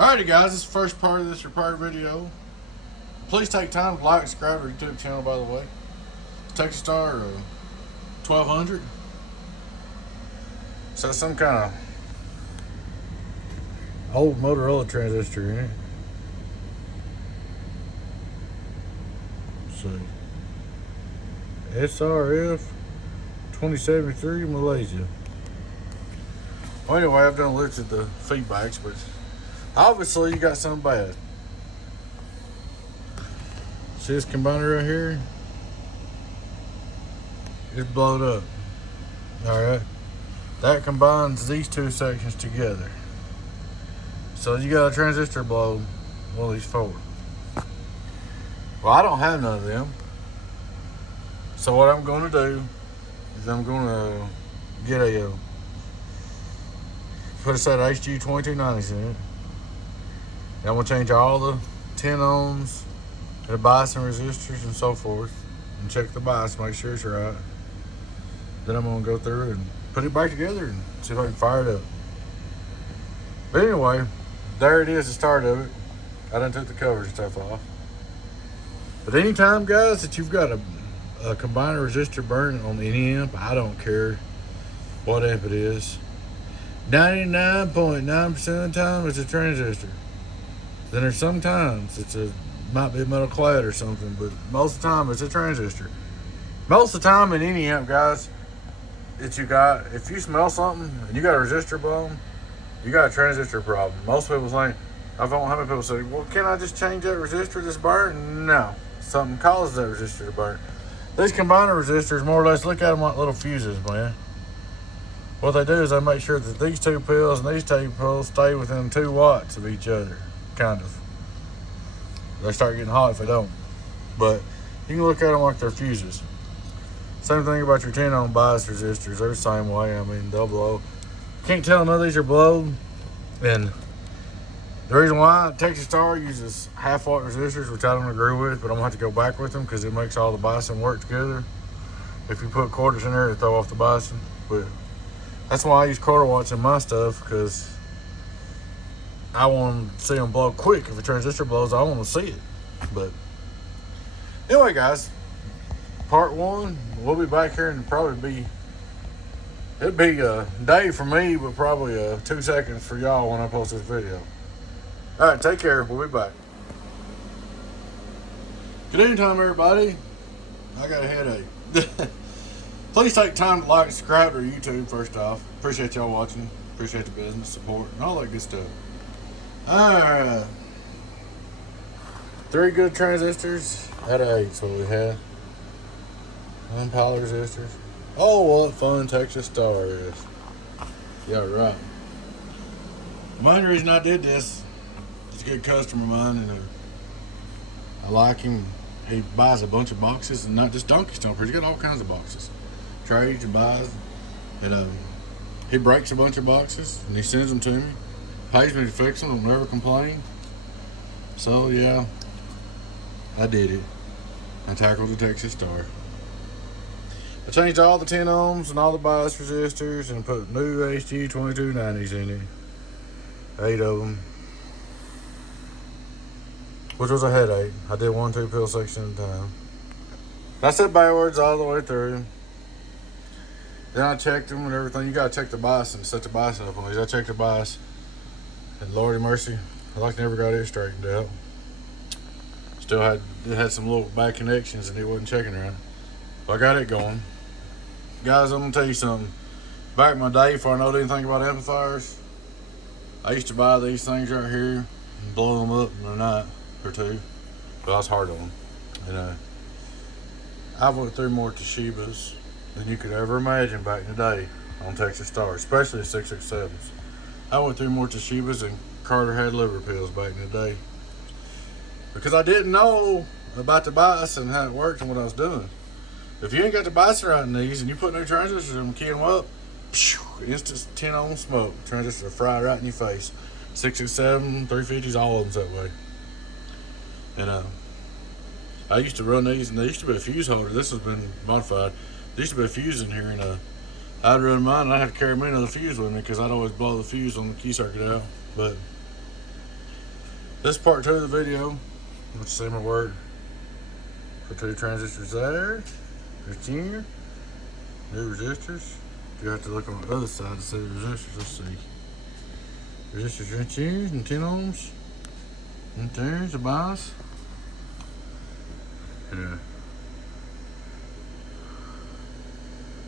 Alrighty guys, this is the first part of this repair video. Please take time to like and subscribe to our YouTube channel, by the way. It's Texas Star 1200. So some kind of old Motorola transistor in it. Let's see. SRF 2073 Malaysia. Well, anyway, I've done looked at the feedbacks, but obviously you got something bad. See this combiner right here? It's blowed up. Alright. That combines these two sections together. So you got a transistor blow one of these forward. Well, I don't have none of them. So what I'm going to do is I'm going to get a put a set of HG 2290s in it. And I'm going to change all the 10 ohms and the bias and resistors and so forth, and check the bias, make sure it's right. Then I'm going to go through and put it back together and see if I can fire it up. But anyway, there it is, the start of it. I done took the covers and stuff off. But anytime, guys, that you've got a combiner resistor burning on any amp, I don't care what amp it is, 99.9% of the time it's a transistor. Then there's sometimes might be a metal clad or something, but most of the time it's a transistor. Most of the time in any amp, guys, that you got, if you smell something and you got a resistor blown, you got a transistor problem. Most people think, I don't know how many people say, well, can I just change that resistor that's burnt? No, something causes that resistor to burn. These combiner resistors, more or less, look at them like little fuses, man. What they do is they make sure that these two pills and these two pills stay within 2 watts of each other, kind of. They start getting hot if they don't. But you can look at them like they're fuses. Same thing about your 10 ohm bias resistors. They're the same way. I mean, they'll blow. Can't tell none of these are blown. And the reason why Texas Star uses half-watt resistors, which I don't agree with, but I'm gonna have to go back with them because it makes all the biasing work together. If you put quarters in there, it throw off the biasing. But that's why I use quarter watts in my stuff, because I want to see them blow quick. If a transistor blows, I want to see it. But anyway, guys, part 1. We'll be back here and it'd be a day for me, but probably 2 seconds for y'all when I post this video. All right, take care. We'll be back. Good evening, everybody. I got a headache. Please take time to like and subscribe to our YouTube first off. Appreciate y'all watching. Appreciate the business support and all that good stuff. Alright. 3 good transistors out of 8, so we have. 1 power resistors. Oh, what fun Texas Star is. Yeah, right. The main reason I did this is a good customer of mine, and I like him. He buys a bunch of boxes, and not just donkeystomperproducts. He's got all kinds of boxes. Trades and buys, and he breaks a bunch of boxes and he sends them to me, pays me to fix them, and never complain. So yeah, I did it. I tackled the Texas Star. I changed all the 10 ohms and all the bias resistors and put new HG 2290s in it, 8 of them, which was a headache. I did 1 2-pill section at a time. I said backwards all the way through. Then I checked them and everything. You gotta check the bias and set the bias up on these. I checked the bias, and Lordy mercy, I never got it straightened out. Still had some little bad connections and it wasn't checking right. But I got it going. Guys, I'm gonna tell you something. Back in my day, before I know anything about amplifiers, I used to buy these things right here and blow them up in a night or 2. But I was hard on them. And I went through more Toshibas than you could ever imagine back in the day on Texas Star, especially the 667s. I went through more Toshibas than Carter had liver pills back in the day, because I didn't know about the bias and how it worked and what I was doing. If you ain't got the bias right in these and you put new transistors in them, key them up, instant 10 ohm smoke. Transistors fry right in your face. 667, 350s, all of them's that way. And I used to run these, and there used to be a fuse holder. This has been modified. There used to be a fuse in here, and I'd run mine, and I'd have to carry me another fuse with me because I'd always blow the fuse on the key circuit out. But This part 2 of the video, let's see my word. Put 2 transistors there. There's here. New resistors. You have to look on the other side to see the resistors. Let's see. Resistors right here and 10 ohms. And there's the bias. Yeah.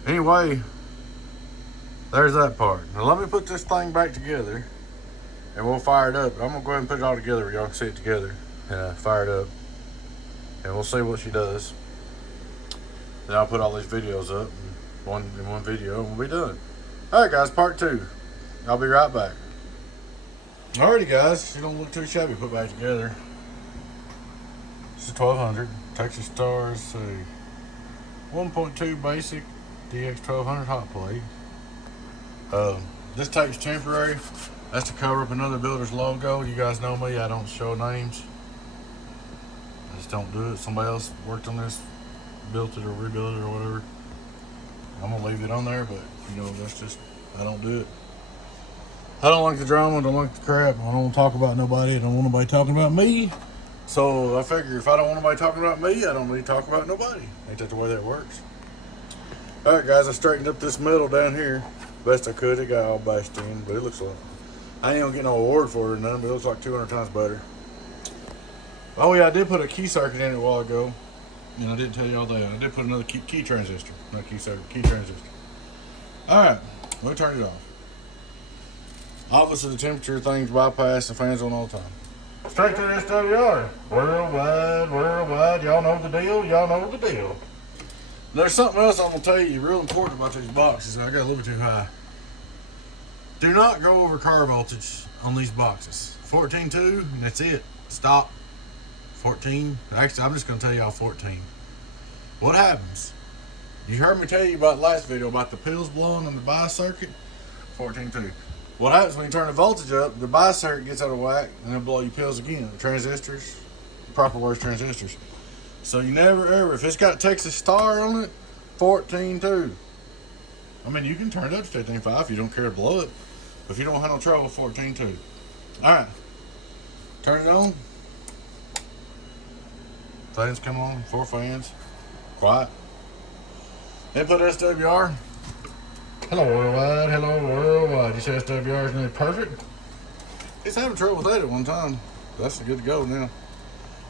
Anyway, there's that part. Now let me put this thing back together and we'll fire it up. I'm gonna go ahead and put it all together where y'all can see it together. Fire it up. And we'll see what she does. Then I'll put all these videos up in one video and we'll be done. Alright guys, part 2. I'll be right back. Alrighty guys, she don't look too shabby put back together. This is 1200. Texas Stars, a 1.2 basic DX 1200 hot plate. This tape's temporary. That's to cover up another builder's logo. You guys know me, I don't show names. I just don't do it. Somebody else worked on this, built it or rebuilt it or whatever. I'm gonna leave it on there, but you know, that's just, I don't do it. I don't like the drama, I don't like the crap. I don't want to talk about nobody. I don't want nobody talking about me. So I figure if I don't want nobody talking about me, I don't need to talk about nobody. Ain't that the way that works? Alright guys, I straightened up this metal down here. Best I could. It got all bashed in, but it looks like, I ain't gonna get no award for it or nothing, but it looks like 200 times better. Oh yeah, I did put a key circuit in it a while ago. And I didn't tell you all that. I did put another key transistor. Not key circuit, key transistor. Alright, we'll turn it off. Obviously the temperature things bypass, the fans on all the time. Straight to the SWR. Worldwide. Y'all know the deal. Y'all know the deal. There's something else I'm going to tell you real important about these boxes. I got a little bit too high. Do not go over car voltage on these boxes. 14.2, and that's it. Stop. 14. Actually, I'm just going to tell y'all 14. What happens? You heard me tell you about the last video about the pills blowing on the bias circuit. 14.2. What happens when you turn the voltage up, the bias circuit gets out of whack and it'll blow your pills again. The transistors, proper words transistors. So you never ever, if it's got Texas Star on it, 14.2. I mean, you can turn it up to 15.5 if you don't care to blow it. But if you don't have no trouble, 14.2. Alright. Turn it on. Fans come on, 4 fans. Quiet. Input SWR. Hello worldwide, hello worldwide. You say SWR is nearly perfect? He's having trouble with that at one time. That's good to go now.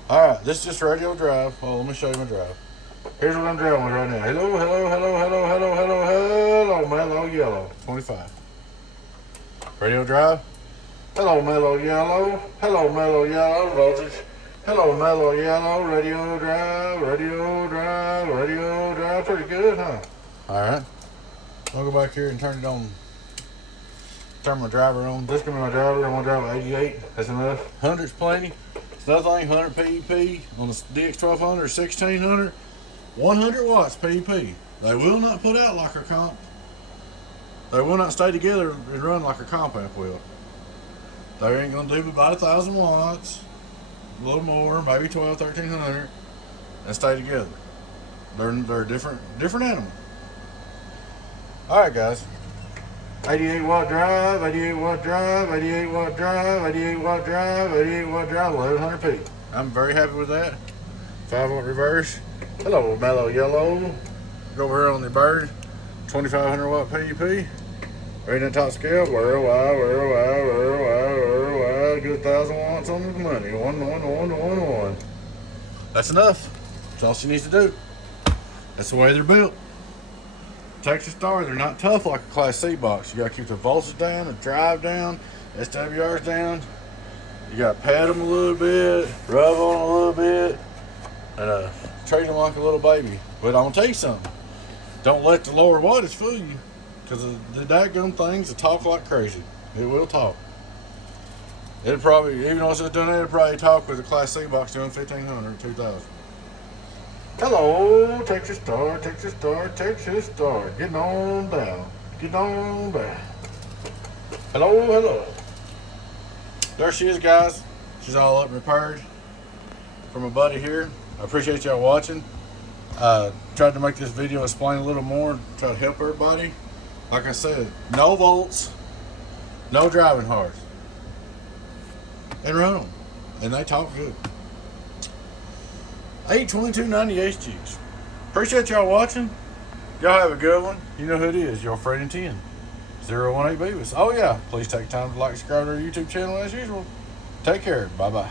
Alright, this is just radio drive. Oh, let me show you my drive. Here's what I'm driving with right now. Hello, mellow yellow. 25. Radio drive. Hello, mellow yellow. Hello, mellow yellow. Voltage. Hello, mellow yellow. Radio drive. Pretty good, huh? Alright. I'll go back here and turn it on. Turn my driver on. This is going to be my driver. I'm going to drive 88. That's enough. 100's plenty. It's nothing. 100 PEP on the DX 1200 or 1600. 100 watts PEP. They will not put out like a comp. They will not stay together and run like a comp amp will. They ain't going to do about 1,000 watts. A little more, maybe 12, 1300. And stay together. They're different animal. Alright guys, 88 watt drive, 88 watt drive, 88 watt drive, 88 watt drive, 88 watt drive, 1100p. I'm very happy with that. 5 watt reverse. Hello, mellow yellow. Go over here on the bird. 2500 watt PEP. Right in that top scale. Worldwide. Good 1,000 watts on the money. 1. That's enough. That's all she needs to do. That's the way they're built. Texas Star, they're not tough like a Class C box. You gotta keep the voltage down, the drive down, SWRs down. You gotta pat them a little bit, rub on them a little bit, and treat them like a little baby. But I'm gonna tell you something. Don't let the lower wattage fool you, because the daggum things will talk like crazy. It will talk. It'll probably, even though it's just doing that, it'll probably talk with a Class C box doing 1,500, 2,000. Hello, Texas Star. Getting on down. Hello. There she is, guys. She's all up and repaired from a buddy here. I appreciate y'all watching. Tried to make this video explain a little more, try to help everybody. Like I said, no volts, no driving hard. And run them. and they talk good. 82290 HGs. Appreciate y'all watching. Y'all have a good one. You know who it is. Your friend in 10. 018 Beavis. Oh yeah. Please take time to like, subscribe to our YouTube channel as usual. Take care. Bye bye.